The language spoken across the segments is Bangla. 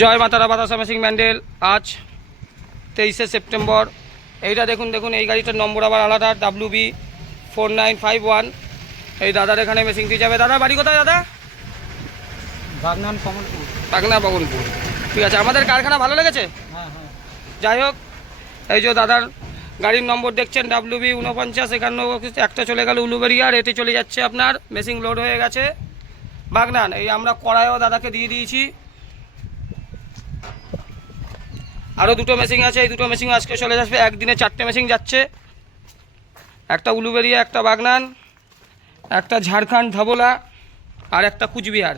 জয় মাতারা বাতাসা মেশিন ব্যান্ডেল। আজ 23শে সেপ্টেম্বর। এইটা দেখুন দেখুন এই গাড়িটার নম্বর আবার আলাদা, WB4951। এই দাদার এখানে মেশিন দিয়ে যাবে। দাদা বাড়ি কোথায় দাদা? বাগনান কমলপুর। পাগনা বগনপুর। ঠিক আছে, আমাদের কারখানা ভালো লেগেছে। হ্যাঁ হ্যাঁ। যাই হোক, এই যে দাদার গাড়ির নম্বর দেখছেন WB49, এখানে একটা চলে গেল উলুবেরিয়ার, এটি চলে যাচ্ছে আপনার মেশিন লোড হয়ে গেছে বাগনান। এই আমরা কড়াইও দাদাকে দিয়ে দিয়েছি। আরও দুটো মেশিন আছে, এই দুটো মেশিন আজকে চলে যাবে। একদিনে 4টে মেশিন যাচ্ছে, একটা উলুবেরিয়া, একটা বাগনান, একটা ঝাড়খণ্ড ধবলা আর একটা কুচবিহার।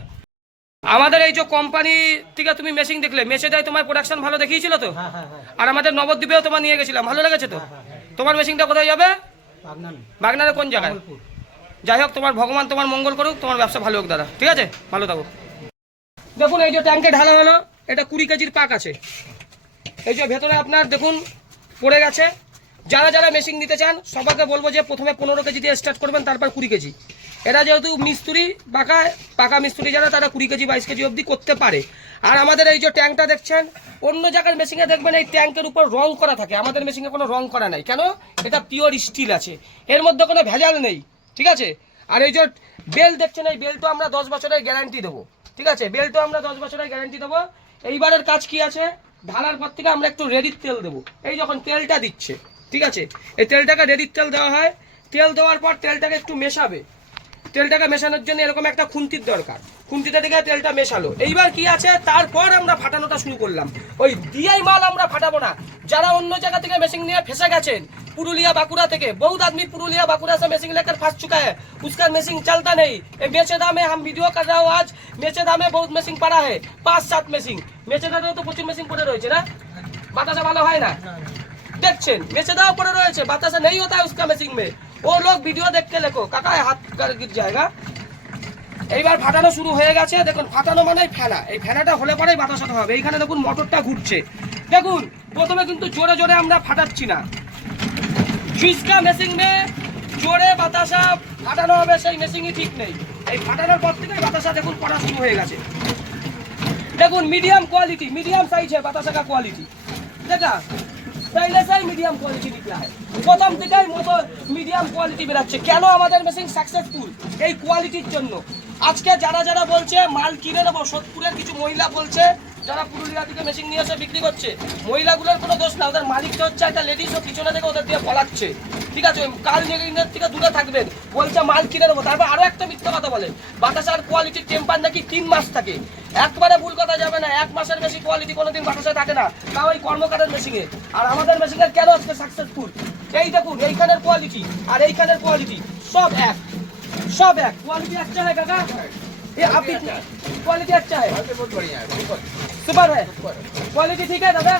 আমাদের এই যে কোম্পানি থেকে তুমি মেশিন দেখলে, মেসে দেয় তোমার প্রোডাকশন ভালো দেখিয়েছিল তো। আর আমাদের নবদ্বীপেও তোমার নিয়ে গেছিলাম, ভালো লেগেছে তো। তোমার মেশিনটা কোথায় যাবে? বাগনানের কোন জায়গায়? যাই হোক, তোমার ভগবান তোমার মঙ্গল করুক, তোমার ব্যবসা ভালো হোক দাদা। ঠিক আছে, ভালো থাকো। দেখুন এই যে ট্যাঙ্কে ঢালা হলো, এটা 20 কেজির পাক আছে। এই যে ভেতরে আপনার দেখুন পড়ে গেছে। যারা যারা মেশিন নিতে চান সবাইকে বলবো যে প্রথমে 15 কেজি দিয়ে স্টার্ট করবেন, তারপর 20 কেজি। এরা যেহেতু মিস্ত্রি পাকা মিস্ত্রি যারা, তারা 20 কেজি 22 কেজি অবধি করতে পারে। আর আমাদের এই যে ট্যাঙ্কটা দেখছেন, অন্য জায়গার মেশিনে দেখবেন এই ট্যাঙ্কের উপর রং করা থাকে, আমাদের মেশিনে কোনো রং করা নাই। কেন? এটা পিওর স্টিল আছে, এর মধ্যে কোনো ভেজাল নেই। ঠিক আছে। আর এই যে বেল্ট দেখছেন, এই বেল্টও আমরা 10 বছরের গ্যারান্টি দেবো। ঠিক আছে, বেল্টও আমরা 10 বছরের গ্যারান্টি দেবো। এইবারের কাজ কি আছে, ঢালার পর থেকে আমরা একটু রেডির তেল দেবো। এই যখন তেলটা দিচ্ছে, ঠিক আছে, এই তেলটাকে রেডির তেল দেওয়া হয়। তেল দেওয়ার পর তেলটাকে একটু মেশাবে। তেলটাকে মেশানোর জন্য এরকম একটা খুন্তির দরকার, খুন্তিটা থেকে তেলটা মেশালো। এইবার কি আছে, তারপর আমরা ফাটানোটা শুরু করলাম। ওই দিয়াই মাল আমরা ফাটাবো না। যারা অন্য জায়গা থেকে মেশিন নিয়ে ফেসে গেছেন, पुरुलिया बांकुड़ा থেকে बहुत आदमी पुरुलिया बांकुड़ा से मशीन लेकर फंस चुका है, उसका मशीन चलता नहीं। मेचेदा में हम वीडियो कर रहा हूँ आज, मेचेदा में बहुत मशीन पड़ा है, 5-7 मशीन। मेचेदा तो प्रचुर मशीन पड़े रही ना, बातासा ভালো হয় না দেখছেন, মেচেদাও পড়ে রয়েছে, বাতাসা नहीं होता है उसका मशीन में। वो लोग वीडियो देख के देखो, काका हाथ कर गिर जाएगा। এইবার ফাটানো শুরু হয়ে গেছে। দেখুন ফাটানো মানে ফেনা, এই ফেনাটা হলে পরেই বাতাসাটা হবে। এইখানে দেখুন মোটরটা ঘুরছে। দেখুন প্রথমে কিন্তু জোরে জোরে আমরা ফাটাচ্ছি না, जिसका মেশিন में জোরে বাতাসা ফাটানো হবে সেই মেশিনই ঠিক নেই। এই ফাটানোর পর থেকে বাতাসা দেখুন পড়া শুরু হয়ে গেছে। দেখুন মিডিয়াম কোয়ালিটি, মিডিয়াম साइज है बातासा का क्वालिटी। देखा पहले से ही मीडियम क्वालिटी निकला है, প্রথম থেকেই মোটর মিডিয়াম কোয়ালিটি বেরাচ্ছে। কেন আমাদের মেশিন সাকসেসফুল? এই কোয়ালিটির জন্য। আজকে যারা যারা বলছে মাল কিনে নেবো, সোদপুরের কিছু মহিলা বলছে যারা পুরুলিয়া থেকে মেশিন নিয়ে এসে বিক্রি করছে, মহিলাগুলোর কোনো দোষ না, ওদের মালিকটা হচ্ছে একটা লেডিস, ও পিছনে থেকে ওদের দিয়ে পলাচ্ছে। ঠিক আছে, ওই কাল মেশিনের থেকে দূরে থাকবেন। বলছে মাল কিনে নেবো, তারপর আরো একটা মিথ্যা কথা বলে বাতাসার কোয়ালিটির টেম্পার নাকি 3 মাস থাকে। একবারে ভুল কথা যাবে না, 1 মাসের বেশি কোয়ালিটি কোনোদিন বাতাসা থাকে না, তাও ওই কর্মকারের মেশিনে। আর আমাদের মেশিনের কেন আজকে সাকসেসফুল? এই দেখুন এইখানের কোয়ালিটি আর এইখানের কোয়ালিটি সব এক, सब एक क्वालिटी अच्छा है काका। ये आप क्वालिटी अच्छा है, बहुत बढ़िया है, सुपर है क्वालिटी। ठीक है दादा,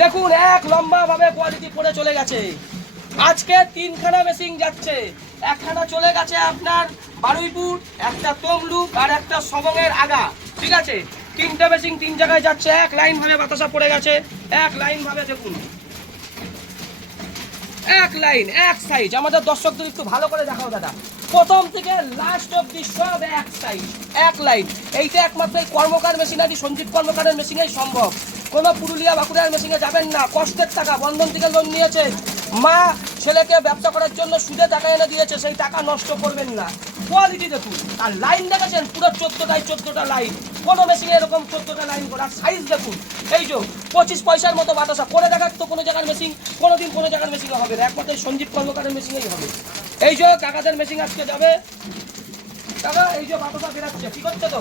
দেখুন এক লম্বা ভাবে কোয়ালিটি পড়ে চলে গেছে। আজকে 3খানা মেশিন যাচ্ছে, একখানা চলে গেছে আপনার বারুইপুর, একটা তমলুক আর একটা সবংয়ের আগা। ঠিক আছে, 3টে মেশিন 3 জায়গায় যাচ্ছে, এক লাইন ভাবে বাতাসা পড়ে গেছে, এক লাইন ভাবে। দেখুন এক লাইন এক সাইজ। আমাদের দর্শকদের একটু ভালো করে দেখাও দাদা, প্রথম থেকে লাস্ট অবধি সব এক সাইজ এক লাইন। এইটা একমাত্র এই কর্মকার মেশিনারি সঞ্জীব কর্মকারের মেশিনেই সম্ভব। কোনো পুরুলিয়া বাঁকুড়ার মেশিনে যাবেন না। কষ্টের টাকা, বন্ধন থেকে লোন নিয়েছে, মা ছেলেকে ব্যবসা করার জন্য সুদে টাকা এনে দিয়েছে, সেই টাকা নষ্ট করবেন না। কোয়ালিটি দেখুন, আর লাইন দেখেছেন পুরো 14টা লাইন, কোনো মেশিনে এরকম 14টা লাইন করা। সাইজ দেখুন, এই যে 25 পয়সার মতো বাতাসা করে দেখার তো কোনো জায়গার মেশিন কোনোদিন কোনো জায়গার মেশিনে হবে না, একমাত্র সঞ্জীব কর্মকারের মেশিনেই হবে। এই যে কাকাদের মেশিন আজকে যাবে, কাকা এই যে বাতাসা বেরাচ্ছে, ঠিক হচ্ছে তো?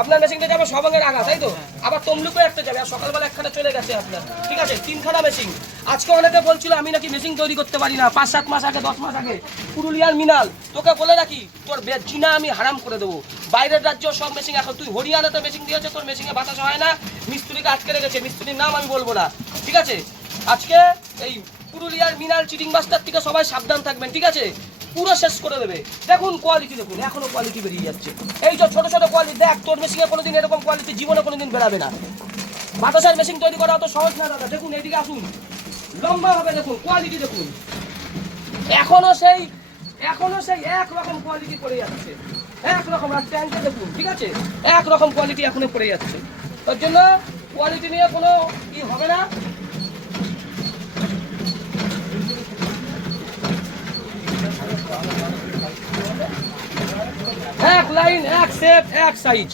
আপনার মেশিনটা যাবে সবংয়ের আগা, তাই তো? আবার তমলুকে একটা যাবে, আর সকালবেলা একখানা চলে গেছে আপনার। ঠিক আছে, 3খানা মেশিন। আজকে অনেকে বলছিল আমি নাকি মেশিন তৈরি করতে পারি না, 5-7 মাস আগে 10 মাস আগে পুরুলিয়ার মিনাল, তোকে বলে রাখি তোর জিনা আমি হারাম করে দেবো। বাইরের রাজ্য সব মেশিন, এখন তুই হরিয়ানাতে মেশিন দিয়েছে, তোর মেশিনে বাতাসা হয় না, মিস্ত্রিকে আটকে রেখেছে, মিস্ত্রির নাম আমি বলবো না। ঠিক আছে, আজকে এই পুরুলিয়ার মিনাল চিটিং মাস্টার থেকে সবাই সাবধান থাকবেন। ঠিক আছে, পুরো শেষ করে দেবে। দেখুন কোয়ালিটি দেখুন, এখনো কোয়ালিটি বেরিয়ে যাচ্ছে। এই যে ছোট ছোট কোয়ালিটি, দেখ তোর মেশিনে কোনোদিন এরকম কোয়ালিটি জীবনে কোনোদিন বেরাবে না। বাতাসার মেশিন তৈরি করা অত সহজ না দাদা। দেখুন এইদিকে আসুন, লম্বা হবে, দেখুন কোয়ালিটি দেখুন, এখনো সেই একরকম কোয়ালিটি পড়ে যাচ্ছে। একরকম আর ট্যাঙ্কে দেখুন, ঠিক আছে, একরকম কোয়ালিটি এখনো পড়ে যাচ্ছে। তার জন্য কোয়ালিটি নিয়ে কোনো ই হবে না। এক লাইন, এক শেপ, এক সাইজ।